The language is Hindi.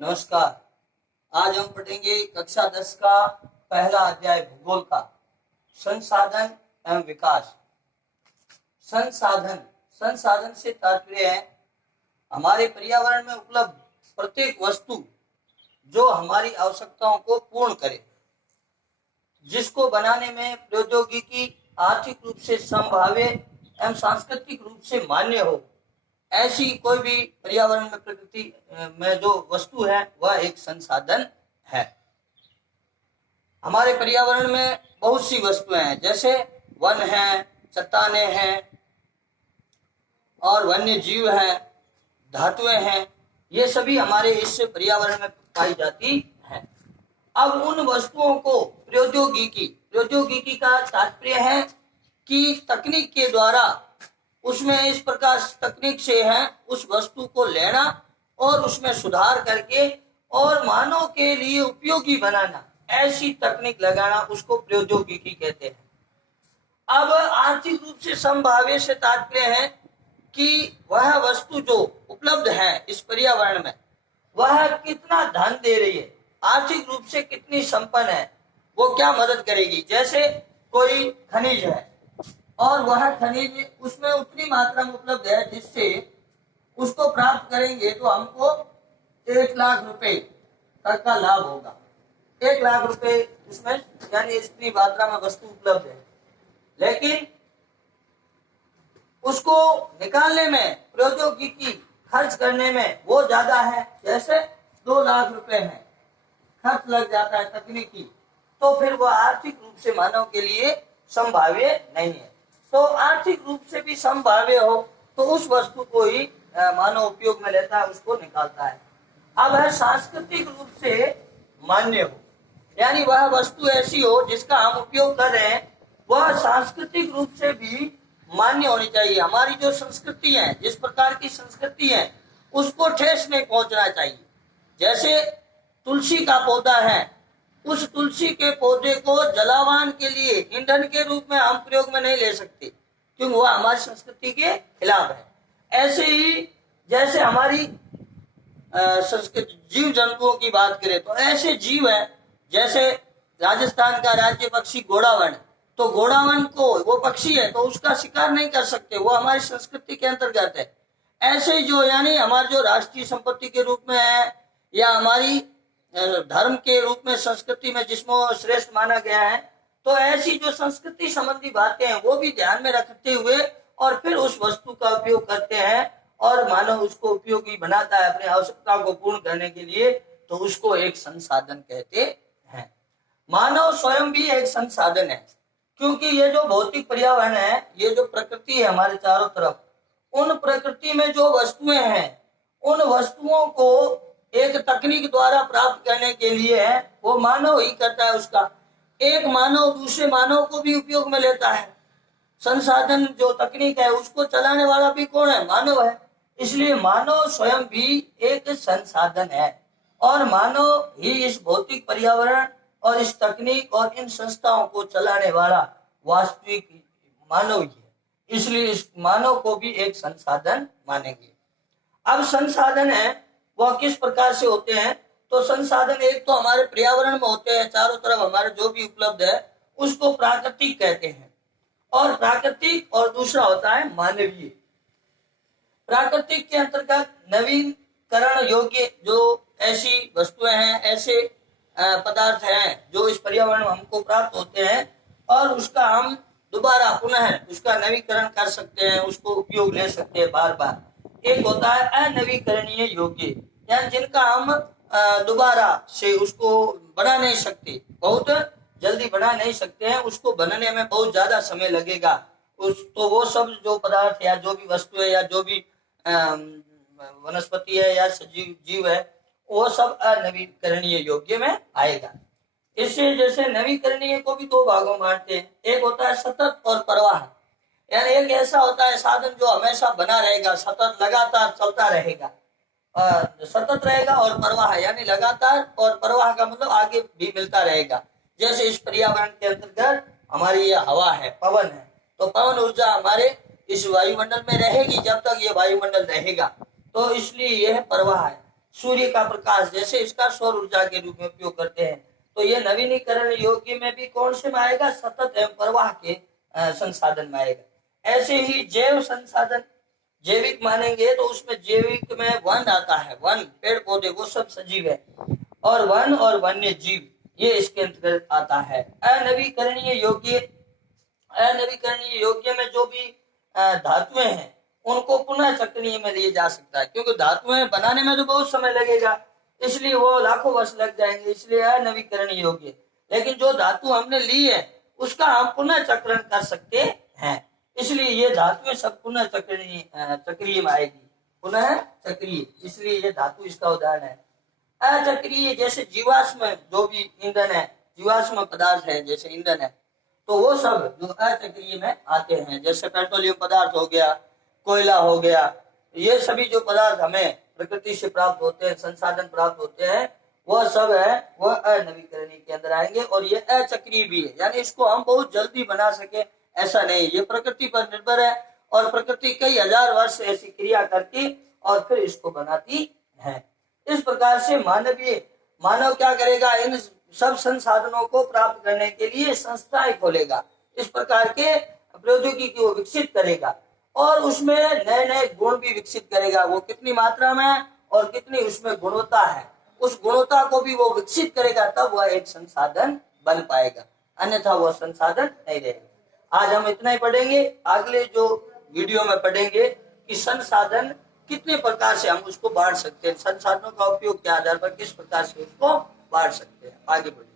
नमस्कार। आज हम पढ़ेंगे कक्षा 10 का पहला अध्याय भूगोल का संसाधन एवं विकास। संसाधन से तात्पर्य है हमारे पर्यावरण में उपलब्ध प्रत्येक वस्तु जो हमारी आवश्यकताओं को पूर्ण करे, जिसको बनाने में प्रौद्योगिकी आर्थिक रूप से संभाव्य एवं सांस्कृतिक रूप से मान्य हो, ऐसी कोई भी पर्यावरण में प्रकृति में जो वस्तु है वह एक संसाधन है। हमारे पर्यावरण में बहुत सी वस्तुएं हैं, जैसे वन है, चट्टानें हैं और वन्य जीव है, धातुएं हैं। ये सभी हमारे इस पर्यावरण में पाई जाती हैं। अब उन वस्तुओं को प्रौद्योगिकी का तात्पर्य है कि तकनीक के द्वारा उसमें इस प्रकार तकनीक से है उस वस्तु को लेना और उसमें सुधार करके और मानव के लिए उपयोगी बनाना, ऐसी तकनीक लगाना, उसको प्रौद्योगिकी कहते हैं। अब आर्थिक रूप से संभाव्य से तात्पर्य है कि वह वस्तु जो उपलब्ध है इस पर्यावरण में वह कितना धन दे रही है, आर्थिक रूप से कितनी संपन्न है, वो क्या मदद करेगी। जैसे कोई खनिज है और वह खनिज उसमें उतनी मात्रा में उपलब्ध है जिससे उसको प्राप्त करेंगे तो हमको 1 लाख रुपए तक का लाभ होगा। 1 लाख रुपए उसमें यानी इतनी मात्रा में वस्तु उपलब्ध है, लेकिन उसको निकालने में प्रौद्योगिकी खर्च करने में वो ज्यादा है, जैसे 2 लाख रुपए है खर्च लग जाता है तकनीकी, तो फिर वह आर्थिक रूप से मानव के लिए संभाव्य नहीं है। तो आर्थिक रूप से भी संभाव्य हो तो उस वस्तु को ही मानव उपयोग में लेता है, उसको निकालता है। अब है सांस्कृतिक रूप से मान्य हो, यानी वह वस्तु ऐसी हो जिसका हम उपयोग कर रहे हैं वह सांस्कृतिक रूप से भी मान्य होनी चाहिए। हमारी जो संस्कृति है, जिस प्रकार की संस्कृति है, उसको ठेस नहीं पहुंचना चाहिए। जैसे तुलसी का पौधा है, उस तुलसी के पौधे को जलावान के लिए ईंधन के रूप में हम प्रयोग में नहीं ले सकते, क्योंकि वह हमारी संस्कृति के खिलाफ है। ऐसे ही जैसे हमारी संस्कृति जीव जंतुओं की बात करें तो ऐसे जीव है, जैसे राजस्थान का राज्य पक्षी घोड़ावन, तो घोड़ावन को वो पक्षी है तो उसका शिकार नहीं कर सकते, वो हमारी संस्कृति के अंतर्गत है। ऐसे जो यानी हमारे जो राष्ट्रीय संपत्ति के रूप में है या हमारी धर्म के रूप में संस्कृति में जिसमें श्रेष्ठ माना गया है, तो ऐसी जो संस्कृति संबंधी बातें हैं वो भी ध्यान में रखते हुए और फिर उस वस्तु का उपयोग करते हैं और मानव उसको उपयोगी बनाता है अपनी आवश्यकता को पूर्ण करने के लिए, तो उसको एक संसाधन कहते हैं। मानव स्वयं भी एक संसाधन है, क्योंकि ये जो भौतिक पर्यावरण है, ये जो प्रकृति है हमारे चारों तरफ, उन प्रकृति में जो वस्तुएं हैं उन वस्तुओं को एक तकनीक द्वारा प्राप्त करने के लिए है वो मानव ही करता है। उसका एक मानव दूसरे मानव को भी उपयोग में लेता है। संसाधन जो तकनीक है उसको चलाने वाला भी कौन है? मानव है। इसलिए मानव स्वयं भी एक संसाधन है और मानव ही इस भौतिक पर्यावरण और इस तकनीक और इन संस्थाओं को चलाने वाला वास्तविक मानव ही है। इसलिए इस मानव को भी एक संसाधन मानेंगे। अब संसाधन है वह किस प्रकार से होते हैं? तो संसाधन एक तो हमारे पर्यावरण में होते हैं, चारों तरफ हमारे जो भी उपलब्ध है उसको प्राकृतिक कहते हैं, और प्राकृतिक और दूसरा होता है मानवीय। प्राकृतिक के अंतर्गत नवीकरण योग्य जो ऐसी वस्तुएं हैं, ऐसे पदार्थ हैं जो इस पर्यावरण में हमको प्राप्त होते हैं और उसका हम दोबारा पुनः उसका नवीकरण कर सकते हैं, उसको उपयोग ले सकते हैं बार बार। एक होता है अनवीकरणीय योग्य, यानी जिनका हम दोबारा से उसको बना नहीं सकते, बहुत जल्दी बना नहीं सकते हैं, उसको बनने में बहुत ज्यादा समय लगेगा। तो वो सब जो पदार्थ या जो भी वस्तु है या जो भी वनस्पति है या सजीव जीव है वो सब अनवीकरणीय योग्य में आएगा। इससे जैसे नवीकरणीय को भी 2 भागों में बांटते हैं। एक होता है सतत और प्रवाह, यानी एक ऐसा होता है साधन जो हमेशा बना रहेगा, सतत लगातार चलता रहेगा, सतत रहेगा, और प्रवाह यानी लगातार, और प्रवाह का मतलब आगे भी मिलता रहेगा। जैसे इस पर्यावरण के अंतर्गत हमारी ये हवा है, पवन है, तो पवन ऊर्जा हमारे इस वायुमंडल में रहेगी जब तक ये वायुमंडल रहेगा, तो इसलिए यह प्रवाह है। सूर्य का प्रकाश जैसे इसका सौर ऊर्जा के रूप में उपयोग करते हैं। तो ये नवीनीकरण योग्य में भी कौन से में आएगा? सतत एवं प्रवाह के संसाधन में आएगा। ऐसे ही जैव संसाधन, जैविक मानेंगे तो उसमें जैविक में वन आता है, वन पेड़ पौधे वो सब सजीव है, और वन और वन्य जीव ये इसके अंतर्गत आता है। अनवीकरणीय योग्य, अनवीकरणीय योग्य में जो भी धातुएं हैं उनको पुनः चक्रीय में लिए जा सकता है, क्योंकि धातुएं बनाने में तो बहुत समय लगेगा, इसलिए वो लाखों वर्ष लग जाएंगे, इसलिए अनवीकरणीय योग्य। लेकिन जो धातु हमने ली है उसका हम पुनः चक्रण कर सकते हैं, इसलिए ये धातुएं सब पुनः चक्रीय में आएगी, पुनः चक्रीय, इसलिए ये धातु इसका उदाहरण है। अचक्रीय जैसे जीवाश्म जो भी ईंधन है, जीवाश्म पदार्थ है जैसे ईंधन है, तो वो सब जो अचक्रीय में आते हैं, जैसे पेट्रोलियम पदार्थ हो गया, कोयला हो गया, ये सभी जो पदार्थ हमें प्रकृति से प्राप्त होते हैं, संसाधन प्राप्त होते हैं, वह सब है वो अनवीकरणीय के अंदर आएंगे। और ये अचक्रीय भी है, यानी इसको हम बहुत जल्दी बना सके ऐसा नहीं, ये प्रकृति पर निर्भर है, और प्रकृति कई हजार वर्ष ऐसी क्रिया करती और फिर इसको बनाती है। इस प्रकार से मानव क्या करेगा? इन सब संसाधनों को प्राप्त करने के लिए संस्थाएं खोलेगा, इस प्रकार के प्रौद्योगिकी को विकसित करेगा, और उसमें नए नए गुण भी विकसित करेगा। वो कितनी मात्रा में और कितनी उसमें गुणवत्ता है, उस गुणवत्ता को भी वो विकसित करेगा, तब वह एक संसाधन बन पाएगा, अन्यथा वह संसाधन नहीं रहेगा। आज हम इतना ही पढ़ेंगे, अगले जो वीडियो में पढ़ेंगे कि संसाधन कितने प्रकार से हम उसको बांट सकते हैं, संसाधनों का उपयोग के आधार पर किस प्रकार से उसको बांट सकते हैं। आगे बढ़ेंगे।